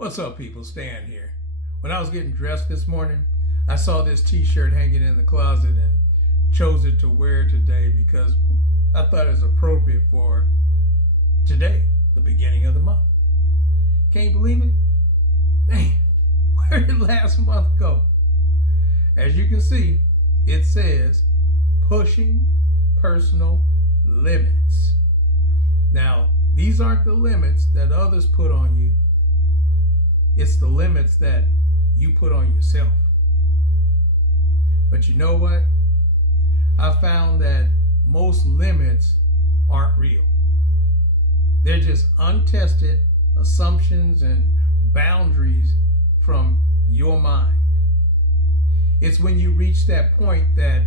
What's up, people? Stan here. When I was getting dressed this morning, I saw this t-shirt hanging in the closet and chose it to wear today because I thought it was appropriate for today, the beginning of the month. Can you believe it? Man, where did last month go? As you can see, it says pushing personal limits. Now, these aren't the limits that others put on you. It's the limits that you put on yourself. But you know what? I found that most limits aren't real. They're just untested assumptions and boundaries from your mind. It's when you reach that point that,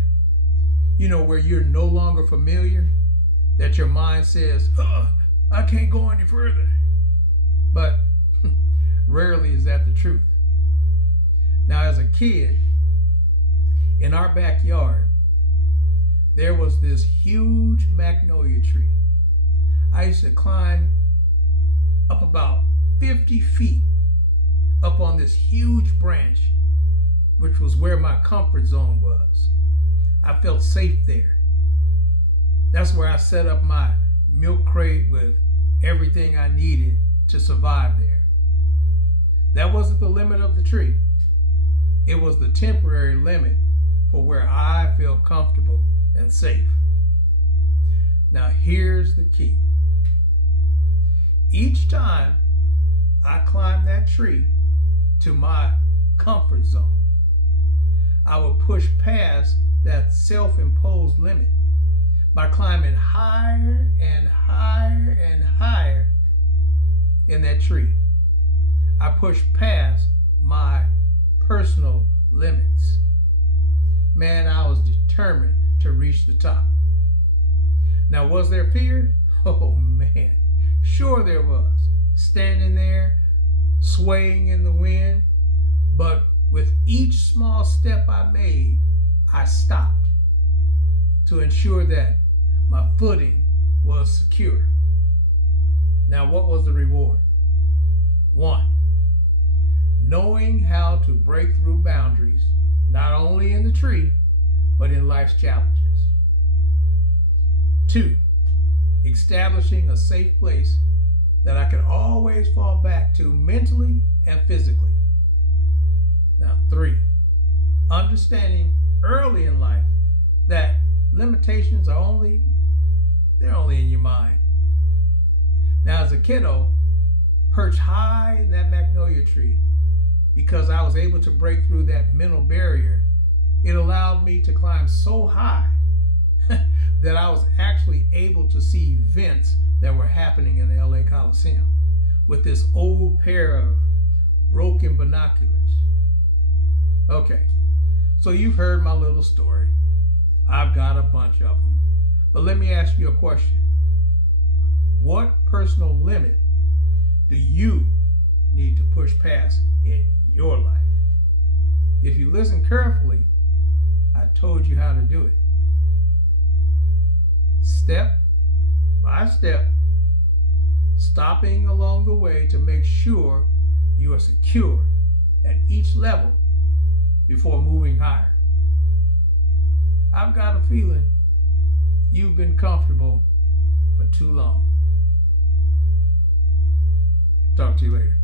where you're no longer familiar, that your mind says, I can't go any further. But rarely is that the truth. Now, as a kid, in our backyard, there was this huge magnolia tree. I used to climb up about 50 feet up on this huge branch, which was where my comfort zone was. I felt safe there. That's where I set up my milk crate with everything I needed to survive there. That wasn't the limit of the tree. It was the temporary limit for where I feel comfortable and safe. Now here's the key. Each time I climbed that tree to my comfort zone, I would push past that self-imposed limit by climbing higher and higher and higher in that tree. I pushed past my personal limits. Man, I was determined to reach the top. Now, was there fear? Oh man, sure there was. Standing there, swaying in the wind. But with each small step I made, I stopped to ensure that my footing was secure. Now, what was the reward? 1, knowing how to break through boundaries, not only in the tree, but in life's challenges. 2, establishing a safe place that I could always fall back to mentally and physically. Now, 3, understanding early in life that limitations are only in your mind. Now, as a kiddo, perched high in that magnolia tree, because I was able to break through that mental barrier, it allowed me to climb so high that I was actually able to see events that were happening in the LA Coliseum with this old pair of broken binoculars. Okay, so you've heard my little story. I've got a bunch of them. But let me ask you a question. What personal limit do you need to push past in your life? If you listen carefully, I told you how to do it. Step by step, stopping along the way to make sure you are secure at each level before moving higher. I've got a feeling you've been comfortable for too long. Talk to you later.